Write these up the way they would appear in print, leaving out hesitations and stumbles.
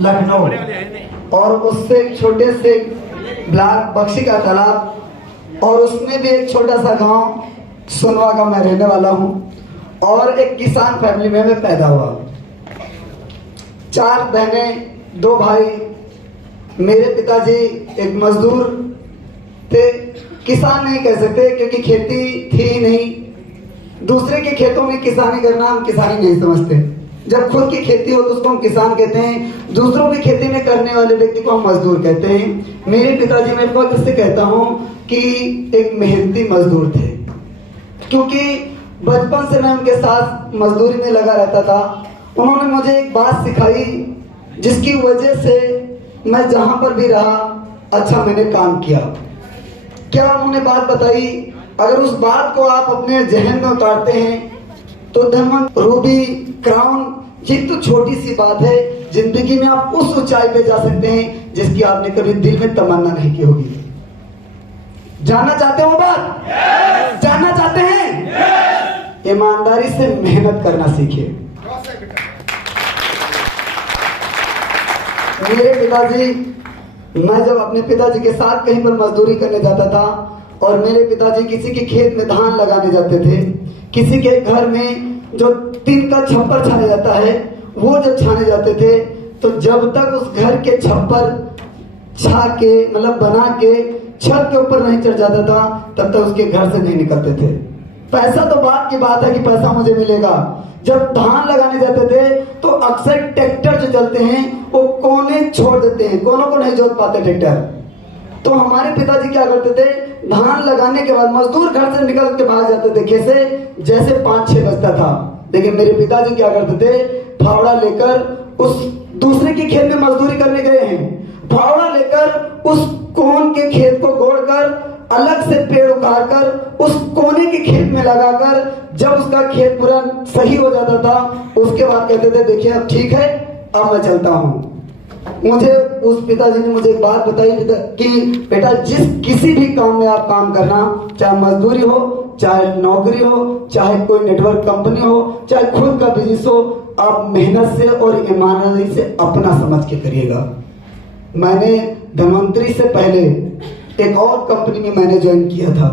लखनऊ, और उससे एक छोटे से ब्लॉक बख्शी का तालाब, और उसमें भी एक छोटा सा गांव सोनवा का मैं रहने वाला हूं, और एक किसान फैमिली में मैं पैदा हुआ। 4 बहनें 2 भाई। मेरे पिताजी एक मजदूर थे, किसान नहीं कह सकते क्योंकि खेती थी ही नहीं। दूसरे के खेतों में किसानी करना हम किसानी नहीं समझते। जब खुद की खेती हो तो उसको हम किसान कहते हैं, दूसरों की खेती में करने वाले व्यक्ति को हम मजदूर कहते हैं। मेरे पिताजी, मैं फख्र से कहता हूं कि एक मेहनती मजदूर थे, क्योंकि बचपन से मैं उनके साथ मजदूरी में लगा रहता था। उन्होंने मुझे एक बात सिखाई जिसकी वजह से मैं जहां पर भी रहा अच्छा मैंने काम किया। क्या उन्होंने बात बताई, अगर उस बात को आप अपने जहन में उतारते हैं तो डायमंड, रूबी, क्राउन, ये तो छोटी सी बात है। जिंदगी में आप उस ऊंचाई पे जा सकते हैं जिसकी आपने कभी दिल में तमन्ना नहीं की होगी। जानना चाहते हो बात? जानना चाहते हैं? ईमानदारी से मेहनत करना सीखिए। मेरे पिताजी, मैं जब अपने पिताजी के साथ कहीं पर मजदूरी करने जाता था और मेरे पिताजी किसी के खेत में धान लगाने जाते थे, किसी के घर में जो टीन का छप्पर छाने जाता है वो जब छाने जाते थे, तो जब तक उस घर के छप्पर छा के मतलब बना के छत के ऊपर नहीं चढ़ जाता था तब तक उसके घर से नहीं निकलते थे। पैसा तो बात की बात है कि पैसा मुझे मिलेगा। जब धान लगाने जाते थे तो अक्सर ट्रैक्टर जो चलते हैं वो कोने छोड़ देते हैं, कोनों को नहीं जोत पाते ट्रैक्टर। तो हमारे पिताजी क्या करते थे, धान लगाने के बाद मजदूर घर से निकल के भाग जाते थे कैसे, जैसे 5-6 बजता था। लेकिन मेरे पिताजी क्या करते थे, फावड़ा लेकर उस दूसरे के खेत में मजदूरी करने गए हैं, फावड़ा लेकर उस कोन के खेत को गोड़कर अलग से पेड़ उखाड़ कर उस कोने के खेत में लगाकर जब उसका खेत पूरा सही हो जाता था उसके बाद कहते थे देखिए अब ठीक है, अब मैं चलता हूँ। मुझे उस पिताजी ने मुझे एक बात बताई कि बेटा किसी भी काम में आप काम करना, चाहे मजदूरी हो, चाहे नौकरी हो, चाहे कोई नेटवर्क कंपनी हो, चाहे खुद का बिजनेस हो, आप मेहनत से और ईमानदारी से अपना समझ के करिएगा। मैंने धनवंतरी से पहले एक और कंपनी में मैंने ज्वाइन किया था।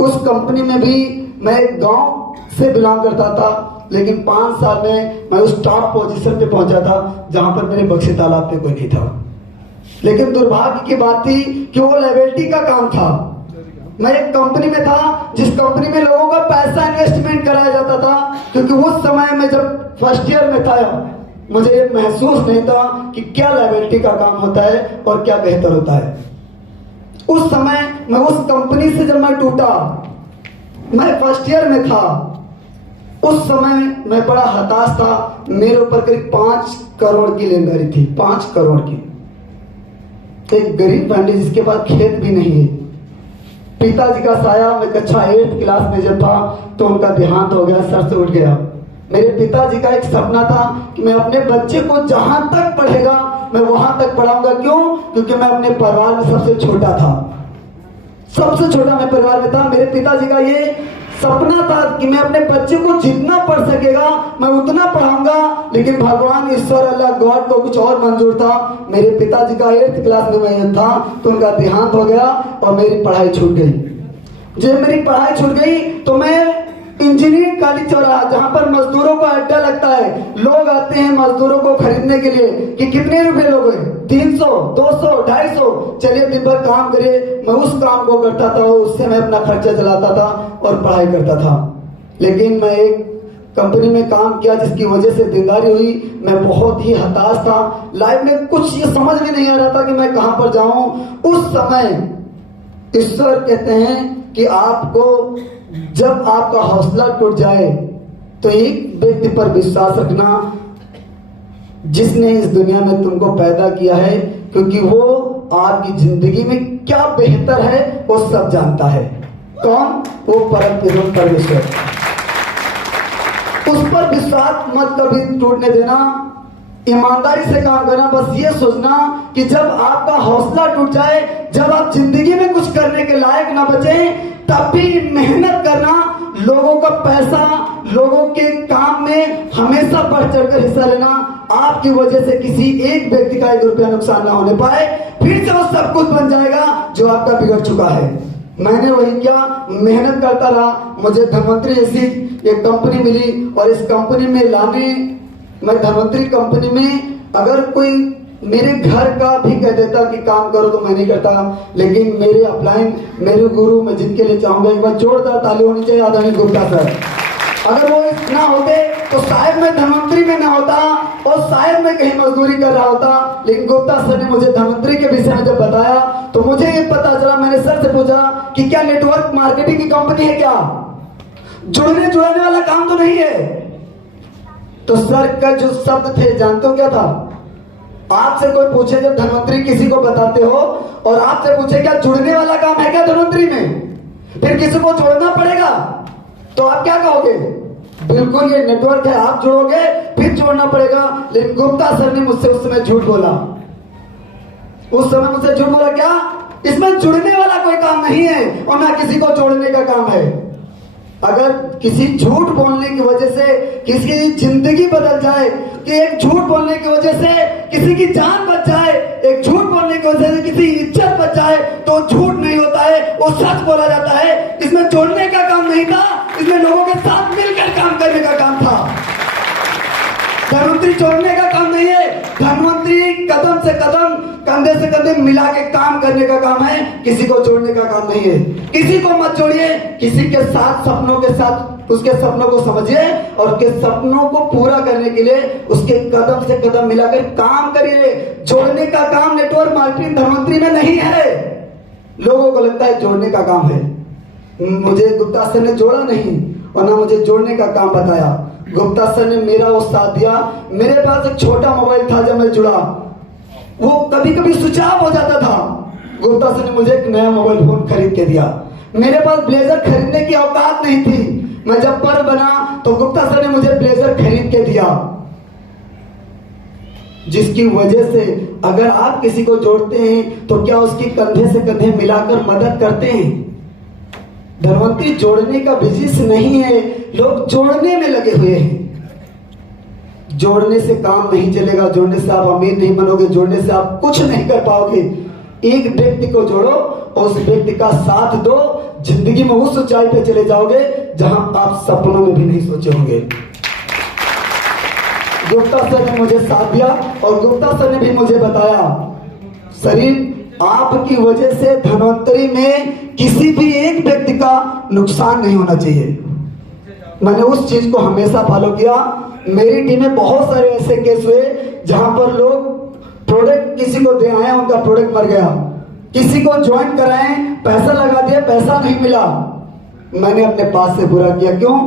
उस कंपनी में भी मैं एक गांव से बिलोंग करता था, लेकिन 5 साल में मैं उस टॉप पोजीशन पे पहुंचा था जहां पर मेरे बख्शी तालाब पे कोई नहीं था। लेकिन दुर्भाग्य की बात थी कि वो लायबिलिटी का काम था। मैं एक कंपनी में था जिस कंपनी में लोगों का पैसा इन्वेस्टमेंट कराया जाता था, क्योंकि उस समय में जब फर्स्ट ईयर में था मुझे महसूस नहीं था कि क्या लायबिलिटी का काम होता है और क्या बेहतर होता है। उस समय मैं उस कंपनी से जब मैं टूटा, मैं फर्स्ट ईयर में था, उस समय मैं बड़ा हताश था। मेरे ऊपर करीब 5 करोड़ की लेनदारी थी, 5 करोड़ की। एक गरीब फैमिली जिसके पास खेत भी नहीं है। पिताजी का साया, मैं कक्षा 8th क्लास में जब था तो उनका देहांत हो गया, सर से उठ गया। मेरे पिताजी का एक सपना था कि मैं अपने बच्चे को जहां तक पढ़ेगा मैं वहां तक पढ़ाऊंगा। क्यों? क्योंकि मैं अपने परिवार में सबसे छोटा था, सबसे छोटा मैं परिवार में था। मेरे पिताजी का ये सपना था कि मैं अपने बच्चे को जितना पढ़ सकेगा मैं उतना पढ़ाऊंगा। लेकिन भगवान, ईश्वर, अल्लाह, गॉड को कुछ और मंजूर था। मेरे पिताजी का 8th क्लास में मैं था तो उनका देहांत हो गया और मेरी पढ़ाई छूट गई। जब मेरी पढ़ाई छूट गई तो मैं इंजीनियरिंग कॉलेज चौराहा, जहां पर मजदूरों का अड्डा लगता है, लोग आते हैं मजदूरों को खरीदने के लिए कि कितने रुपए लोगे, 300, 200, 250, चलिए दिन भर काम करिए। मैं उस काम को करता था, उससे मैं अपना खर्चा चलाता था और पढ़ाई करता था। लेकिन मैं एक कंपनी में काम किया जिसकी वजह से दीनदारी हुई। मैं बहुत ही हताश था, लाइफ में कुछ ये समझ में नहीं आ रहा था कि मैं कहां पर जाऊं। उस समय ईश्वर कहते हैं कि आपको जब आपका हौसला टूट जाए तो एक व्यक्ति पर विश्वास रखना जिसने इस दुनिया में तुमको पैदा किया है, क्योंकि वो आपकी जिंदगी में क्या बेहतर है वो सब जानता है। कौन? वो परम पिता परमेश्वर। उस पर विश्वास मत कभी टूटने देना, ईमानदारी से काम करना। बस ये सोचना कि जब आपका हौसला टूट जाए, जब आप जिंदगी में कुछ करने के लायक ना बचे, तब भी मेहनत करना। लोगों का पैसा, लोगों के काम में हमेशा बढ़ चढ़कर हिस्सा लेना आपकी वजह से किसी एक व्यक्ति का 1 रुपया नुकसान ना होने पाए, फिर से वो सब कुछ बन जाएगा जो आपका बिगड़ चुका है। मैंने वही क्या मेहनत करता रहा, मुझे धनवंतरी जैसी एक कंपनी मिली और इस कंपनी में लाने, मैं धनवंतरी कंपनी में अगर कोई मेरे घर का भी कह देता कि काम करो तो मैं नहीं करता, लेकिन मेरे अपलाइन, मेरे गुरु, मैं जिनके लिए चाहूंगा एक बार जोरदार ताली होनी चाहिए आदरणीय गुप्ता सर। अगर वो ना होते तो शायद मैं धनवंतरी में ना होता और शायद मैं कहीं मजदूरी कर रहा होता, लेकिन गुप्ता सर ने मुझे धनवंतरी के विषय में जब बताया तो मुझे ये पता चला। मैंने सर से पूछा कि क्या नेटवर्क मार्केटिंग की कंपनी है क्या, जुड़ने जुड़ाने वाला काम तो नहीं है? तो सर का जो शब्द थे जानते हो क्या था? आपसे कोई पूछे जब धनवंतरी किसी को बताते हो और आपसे पूछे क्या जुड़ने वाला काम है क्या धनवंतरी में, फिर किसी को जोड़ना पड़ेगा तो आप क्या कहोगे? बिल्कुल ये नेटवर्क है, आप जुड़ोगे फिर जोड़ना पड़ेगा। लेकिन गुप्ता सर ने मुझसे उस समय झूठ बोला, उस समय मुझसे झूठ बोला। क्या इसमें जुड़ने वाला कोई काम नहीं है और ना किसी को जोड़ने का काम है। अगर किसी झूठ बोलने की वजह से किसी की जिंदगी बदल जाए, कि एक झूठ बोलने की वजह से किसी की जान बच जाए, एक झूठ बोलने की वजह से किसी की इज्जत बच जाए, तो झूठ नहीं होता है, वो सच बोला जाता है। इसमें जोड़ने का काम नहीं था, इसमें लोगों के साथ मिलकर काम करने का काम था। धनवंतरी जोड़ने का काम नहीं है, धनवंतरी कदम से कदम, कंधे से कंधे मिला के काम करने का काम है, किसी को जोड़ने का काम नहीं है। किसी को मत जोड़िए, किसी के साथ सपनों के साथ उसके सपनों को समझिए और उसके सपनों को पूरा करने के लिए उसके कदम से कदम मिलाकर काम करिए। जोड़ने का काम नेटवर्क मार्केटिंग धनवंतरी में नहीं है। लोगों को लगता है जोड़ने का काम है, मुझे गुप्ता सर ने जोड़ा नहीं और ना मुझे जोड़ने का काम बताया। गुप्ता सर ने मेरा वो साथ दिया। मेरे पास एक छोटा मोबाइल था, जब मैं जुड़ा वो कभी कभी स्विच ऑफ हो जाता था। गुप्ता सर ने मुझे एक नया मोबाइल फोन खरीद के दिया। मेरे पास ब्लेजर खरीदने की औकात नहीं थी, मैं जब पर बना तो गुप्ता सर ने मुझे ब्लेजर खरीद के दिया, जिसकी वजह से अगर आप किसी को जोड़ते हैं तो क्या उसकी कंधे से कंधे मिलाकर मदद करते हैं। धनवंतरी जोड़ने का बिजनेस नहीं है, लोग जोड़ने में लगे हुए हैं। जोड़ने से काम नहीं चलेगा, जोड़ने से आप अमीर नहीं बनोगे, जोड़ने से आप कुछ नहीं कर पाओगे। एक व्यक्ति को जोड़ो और उस व्यक्ति का साथ दो, जिंदगी में उस ऊंचाई पे चले जाओगे जहां आप सपनों में भी नहीं सोचे होंगे। गुप्ता सर ने मुझे साथ दिया और गुप्ता सर ने भी मुझे बताया, शरीर आपकी वजह से धनवंतरी में किसी भी एक व्यक्ति का नुकसान नहीं होना चाहिए। मैंने उस चीज को हमेशा फॉलो किया। मेरी टीम में बहुत सारे ऐसे केस हुए जहां पर लोग प्रोडक्ट किसी को दे आए, उनका प्रोडक्ट मर गया, किसी को ज्वाइन कराए, पैसा लगा दिया, पैसा नहीं मिला। मैंने अपने पास से बुरा किया, क्यों?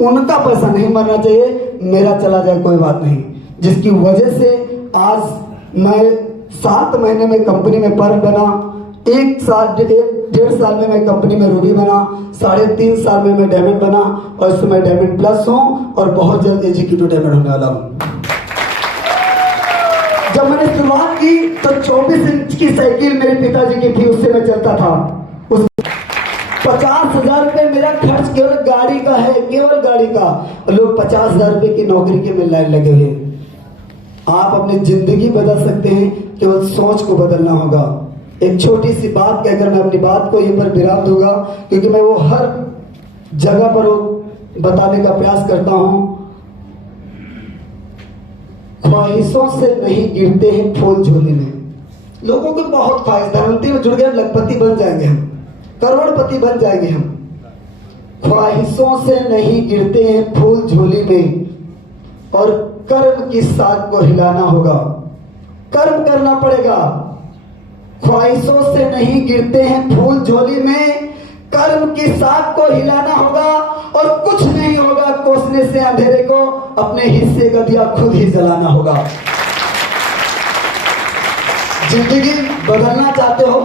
उनका पैसा नहीं मरना चाहिए, मेरा चला जाए कोई बात नहीं। जिसकी वजह से आज मैं 7 महीने में कंपनी में पर्ल बना, 1.5 साल में मैं कंपनी में रूबी बना, 3.5 साल में मैं डायमंड बना और इस समय डायमंड प्लस हूं और बहुत जल्द एग्जीक्यूटिव डायमंड होने वाला हूं। जब मैंने शुरुआत की तो 24 इंच की साइकिल मेरे पिताजी की थी, उससे मैं चलता था। उस 50,000 रुपए मेरा खर्च केवल गाड़ी का है, केवल गाड़ी का। लोग 50,000 रुपए की नौकरी के में लाइन लगे हुए। आप अपनी जिंदगी बदल सकते हैं, केवल सोच को बदलना होगा। एक छोटी सी बात कहकर मैं अपनी बात को यहीं पर विराम दूंगा, क्योंकि मैं वो हर जगह पर बताने का प्रयास करता हूं। ख्वाहिशों से नहीं गिरते हैं फूल झोले में। लोगों को बहुत ख्वाहिश, धनवंतरी में जुड़ गए, लखपति बन जाएंगे हम, करोड़पति बन जाएंगे हम। ख्वाहिशों से नहीं गिरते हैं फूल झोली में, और कर्म की साग को हिलाना होगा, कर्म करना पड़ेगा। ख्वाहिशों से नहीं गिरते हैं फूल झोली में, कर्म की साग को हिलाना होगा और कुछ नहीं होगा कोसने से अंधेरे को, अपने हिस्से का दिया खुद ही जलाना होगा। जिंदगी बदलना चाहते हो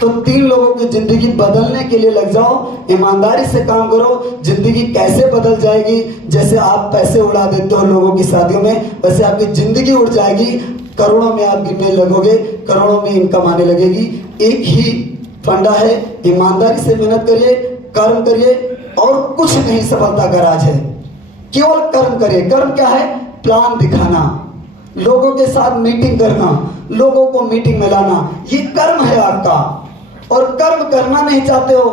तो 3 लोगों की जिंदगी बदलने के लिए लग जाओ, ईमानदारी से काम करो। जिंदगी कैसे बदल जाएगी? जैसे आप पैसे उड़ा देते हो लोगों की शादियों में, वैसे आपकी जिंदगी उड़ जाएगी। करोड़ों में आप गिनने लगोगे, करोड़ों में इनकम आने लगेगी। एक ही फंडा है, ईमानदारी से मेहनत करिए, कर्म करिए और कुछ नहीं सफलता का राज है, केवल कर्म करिए। कर्म क्या है? प्लान दिखाना। लोगों के साथ मीटिंग करना, लोगों को मीटिंग में लाना, ये कर्म है आपका। और कर्म करना नहीं चाहते हो,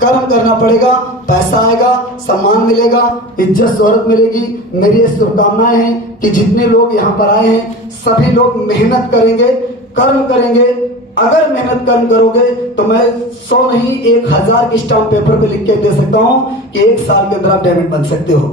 कर्म करना पड़ेगा, पैसा आएगा, सम्मान मिलेगा, इज्जत शोहरत मिलेगी। मेरी ये शुभकामनाएं हैं कि जितने लोग यहाँ पर आए हैं सभी लोग मेहनत करेंगे, कर्म करेंगे। अगर मेहनत कर्म करोगे तो मैं 100 नहीं 1000 की स्टाम्प पेपर पे लिख के दे सकता हूं कि 1 साल के अंदर आप डायमंड बन सकते हो।